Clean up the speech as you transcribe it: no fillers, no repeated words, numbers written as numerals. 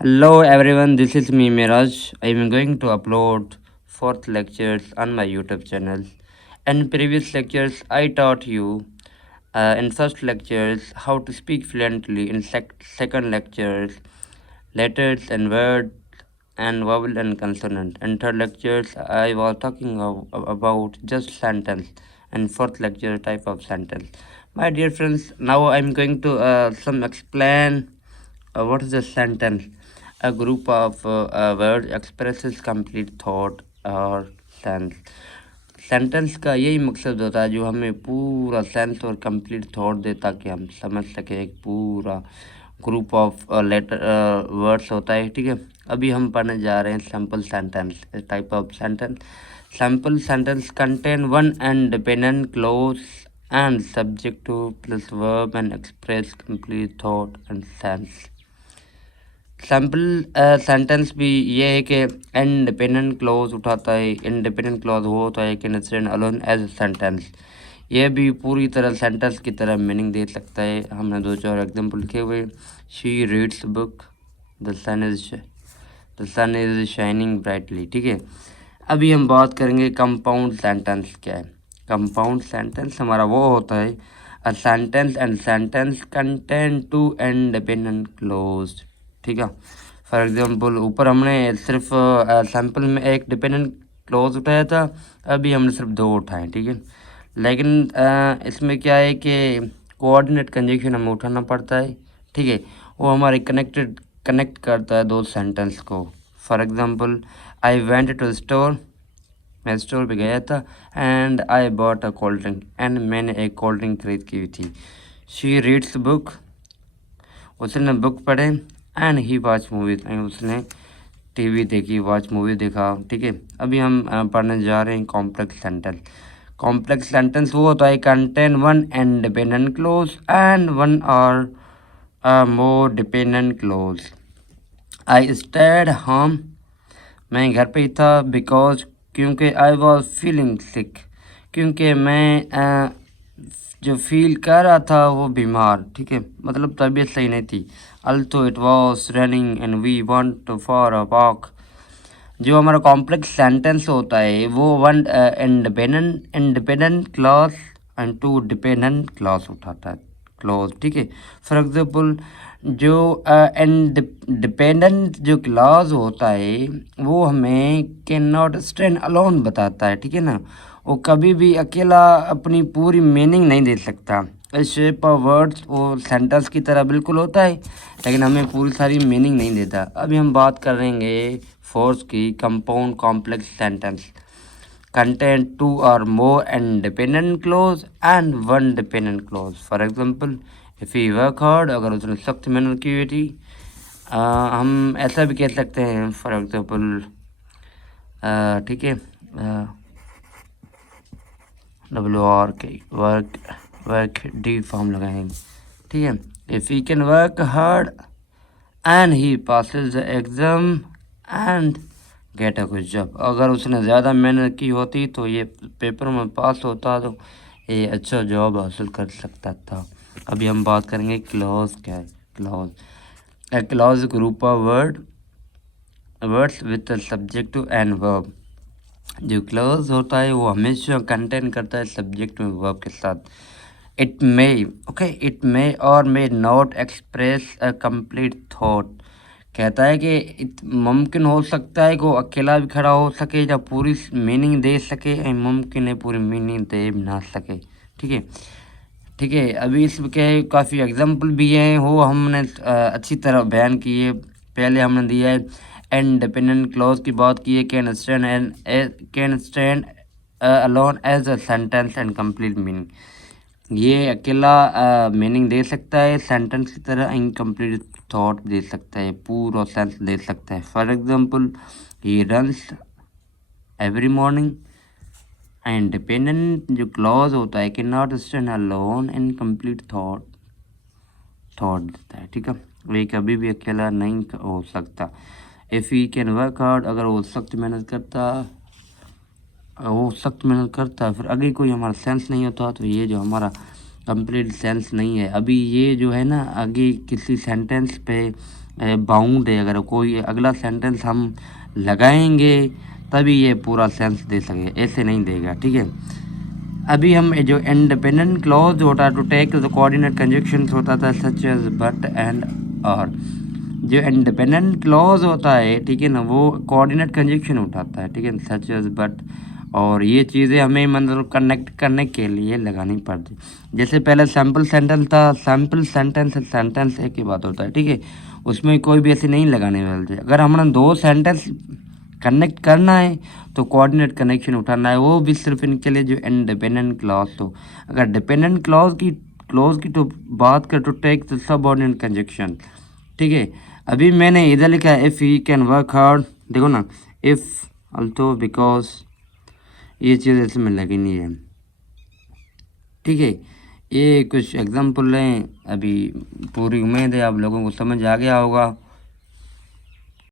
Hello everyone, this is me Miraj. I am going to upload fourth lectures on my YouTube channel. In previous lectures, I taught you in first lectures how to speak fluently. In second lectures, letters and words and vowel and consonant. In third lectures, I was talking about just sentence. And fourth lecture type of sentence. My dear friends, now I'm going to some explain what is a sentence? A group of words expresses complete thought और sense. Sentence का यही मकसद होता है जो हमें पूरा sense और कंप्लीट थॉट देता कि हम समझ सके. एक पूरा ग्रुप ऑफ लेटर वर्ड्स होता है. ठीक है, अभी हम पढ़ने जा रहे हैं sample sentence. Type of sentence. Sample sentence contain one independent close and subjective plus verb and express complete thought and sense. Sample sentence भी ये है कि इंडिपेंडेंट क्लॉज उठाता है. इंडिपेंडेंट क्लॉज वो होता है कि स्टैंड अलोन एज सेंटेंस. ये भी पूरी तरह सेंटेंस की तरह मीनिंग दे सकता है. हमने दो चार एग्जांपल लिखे हुए. She reads book, the sun is shining brightly. ठीक है, अभी हम बात करेंगे कंपाउंड सेंटेंस क्या है. कंपाउंड सेंटेंस हमारा वो होता है अ sentence and sentence contain to independent clause. ठीक है, फॉर एग्जांपल ऊपर हमने सिर्फ सैम्पल में एक डिपेंडेंट क्लोज उठाया था, अभी हमने सिर्फ दो उठाए. ठीक है, लेकिन इसमें क्या है कि कोऑर्डिनेट कंजक्शन हमें उठाना पड़ता है. ठीक है, वो हमारे कनेक्ट करता है दो सेंटेंस को. For example I went to store, मैं स्टोर पे गया था. And I bought a cold drink, and मैंने एक कोल्ड ड्रिंक खरीद की हुई थी. शी रीड्स बुक, उसने बुक पढ़े. एंड ही वॉच मूवीज, उसने टीवी देखी, वॉच मूवी देखा. ठीक है, अभी हम पढ़ने जा रहे हैं कॉम्प्लेक्स सेंटेंस. कॉम्प्लेक्स सेंटेंस वो होता है contain one independent clause and one or more dependent clause. I stayed home, मैं घर पे ही था. बिकॉज, क्योंकि आई वॉज फीलिंग सिक, क्योंकि मैं जो फील कर रहा था वो बीमार. ठीक है, मतलब तबीयत सही नहीं थी. Also it was running and we want to for a walk. जो हमारा कॉम्प्लेक्स सेंटेंस होता है वो one independent clause and two dependent clause उठाता है. क्लॉज, ठीक है. फॉर एग्जांपल जो डिपेंडेंट जो क्लॉज होता है वो हमें कैन नॉट स्टैंड अलोन बताता है. ठीक है ना, वो कभी भी अकेला अपनी पूरी मीनिंग नहीं दे सकता. शेप ऑफ वर्ड्स वो सेंटेंस की तरह बिल्कुल होता है, लेकिन हमें पूरी सारी मीनिंग नहीं देता. अभी हम बात करेंगे फोर्स की. Compound complex sentence contain two or more independent clause and one dependent clause. For example if he work hard, अगर उसने सख्त मेहनत की हुई थी. हम ऐसा भी कह सकते हैं फॉर एग्जांपल, ठीक है, डब्ल्यू आर के वर्क, वर्क डी फॉर्म लगाएंगे. ठीक है, if he can work hard and he passes the exam and get a good job. अगर उसने ज़्यादा मेहनत की होती तो ये पेपर में पास होता तो ये अच्छा जॉब हासिल कर सकता था. अभी हम बात करेंगे क्लॉज क्या है. Clause, A clause group of words with subject and verb. जो क्लॉज होता है वो हमेशा कंटेन करता है सब्जेक्ट में वर्ब के साथ. It may, okay, it may or may not express a complete thought. कहता है कि मुमकिन हो सकता है कि वो अकेला भी खड़ा हो सके या पूरी मीनिंग दे सके, मुमकिन है पूरी मीनिंग दे ना सके. ठीक है, ठीक है. अभी इसमें क्या है, काफ़ी एग्जांपल भी हैं, वो हमने अच्छी तरह बयान किए. पहले हमने दिया है इंडिपेंडेंट क्लॉज की बात की है. Can stand alone as a sentence and complete meaning. ये अकेला मीनिंग दे सकता है सेंटेंस की तरह, इनकम्प्लीट थॉट दे सकता है, पूरा सेंस दे सकता है. For example he runs every morning. Independent जो क्लॉज होता है कि not stand alone in complete thought देता है. ठीक है, वे कभी भी अकेला नहीं हो सकता. If he can work hard, अगर वो सख्त मेहनत करता फिर आगे कोई हमारा सेंस नहीं होता तो ये जो हमारा कंप्लीट सेंस नहीं है. अभी ये जो है ना, आगे किसी सेंटेंस पे बाउंड है, अगर कोई अगला सेंटेंस हम लगाएंगे तभी ये पूरा सेंस दे सके, ऐसे नहीं देगा, ठीक है। अभी हम जो इंडिपेंडेंट क्लॉज होता है to take the coordinate conjunctions होता था सच एज बट एंड और, जो इंडिपेंडेंट क्लॉज होता है, ठीक है ना, वो कोऑर्डिनेट कंजक्शन उठाता है, ठीक है, सच एज बट और, ये चीज़ें हमें मतलब कनेक्ट करने के लिए लगानी पड़ती। जैसे पहले सैम्पल सेंटेंस था, सैम्पल सेंटेंस एक ही बात होता है, ठीक है, उसमें कोई भी ऐसे नहीं लगाने वाले थे। अगर हमने दो सेंटेंस कनेक्ट करना है तो कोऑर्डिनेट कनेक्शन उठाना है, वो भी सिर्फ इनके लिए जो इंडिपेंडेंट क्लॉज हो। अगर डिपेंडेंट क्लॉज की तो बात कर तो टेक द सबऑर्डिनेट कंजक्शन, ठीक है। अभी मैंने इधर लिखा है if he can work hard, देखो ना, इफ़ अल्सो बिकॉज, ये चीज़ इसमें लगी नहीं है, ठीक है। ये कुछ एग्जाम्पल हैं, अभी पूरी उम्मीद है आप लोगों को समझ आ गया होगा।